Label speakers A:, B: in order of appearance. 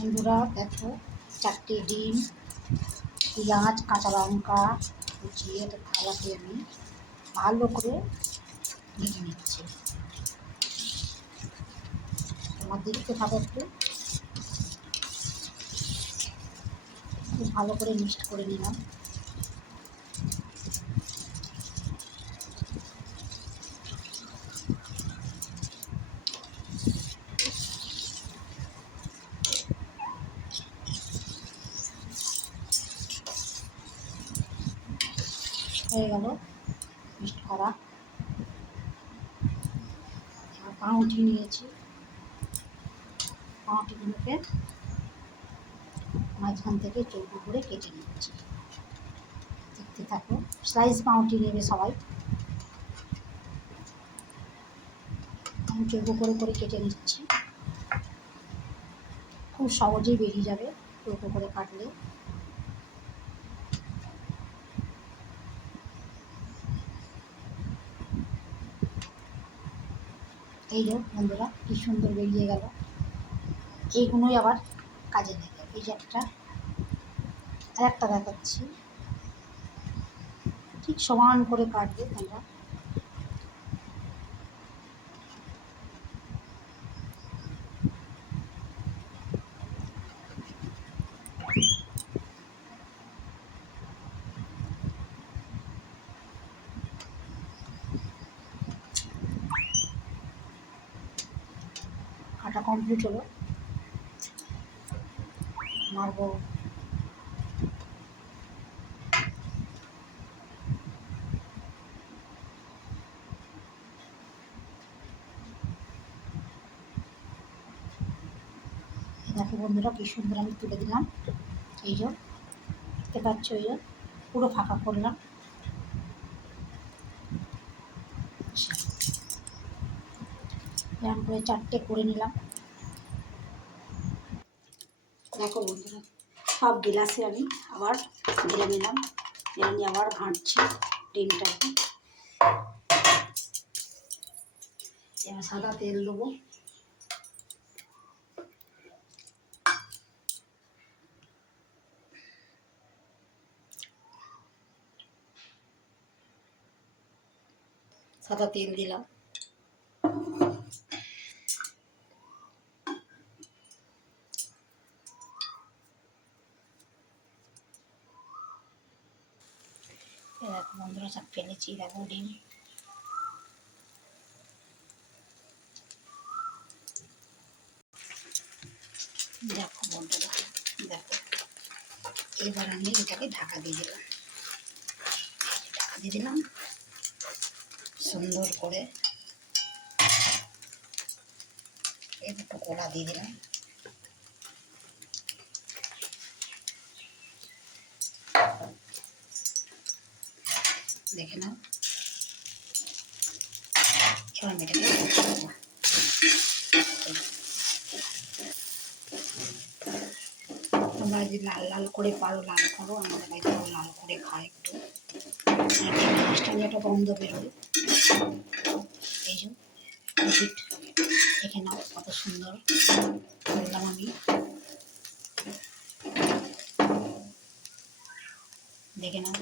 A: বন্ধুরা দেখো, চারটে ডিম, পেঁয়াজ, কাঁচা লঙ্কা, কুচিয়ে একটা থালাতে আমি ভালো করে ভেজে নিচ্ছি। দিকে থাকো একটু। খুব ভালো করে মিক্সড করে নিলাম। হয়ে গেল। মিক্সড করা। আর পাউরুটি নিয়েছি। পাউটিগুলোকে মাঝখান থেকে চৌকো করে কেটে নিচ্ছি। দেখতে থাকো স্লাইস পাউটি নেবে সবাই। আমি চৌকো করে করে কেটে নিচ্ছি। খুব সহজেই বেরিয়ে যাবে, চৌকো করে কাটলে। এই যে বন্ধুরা, কি সুন্দর বেরিয়ে গেল। এইগুলোই আবার কাজে লাগে। এই যে একটা আর একটা দেখাচ্ছি। ঠিক সমান করে কাটবে তোমরা। কাটা কমপ্লিট হলো। মারবো। দেখো বন্ধুরা, কি সুন্দর আমি তুলে দিলাম। এই যে, দেখতে পাচ্ছ এই পুরো ফাঁকা করলাম। এরকম করে চারটে করে নিলাম। দেখো বন্ধুরা, সব গিলাসে আমি আবার ঢেলে নিলাম। ঢেলে নিয়ে আবার ঘাঁটছি ডিমটাকে। সাদা তেল দেবো। সাদা তেল দিলাম দেখো বন্ধুরা সব ফেলেছি দেখো ডিম দেখো বন্ধুরা দেখো এবার আমি এটাকে ঢাকা দিয়ে দিলাম ঢাকা দিয়ে দিলাম সুন্দর করে এই দুটো কলা দিয়ে দিলাম দেখে নাও। এবার আমি তোমরা যদি লাল লাল করে পারো, লাল করো, আমাদের বাড়িতে লাল করে খায় একটু। একটা গন্ধ বেরোয়। এই যে কমপ্লিট দেখে নাও কত সুন্দর। করলাম আমি। দেখে নাও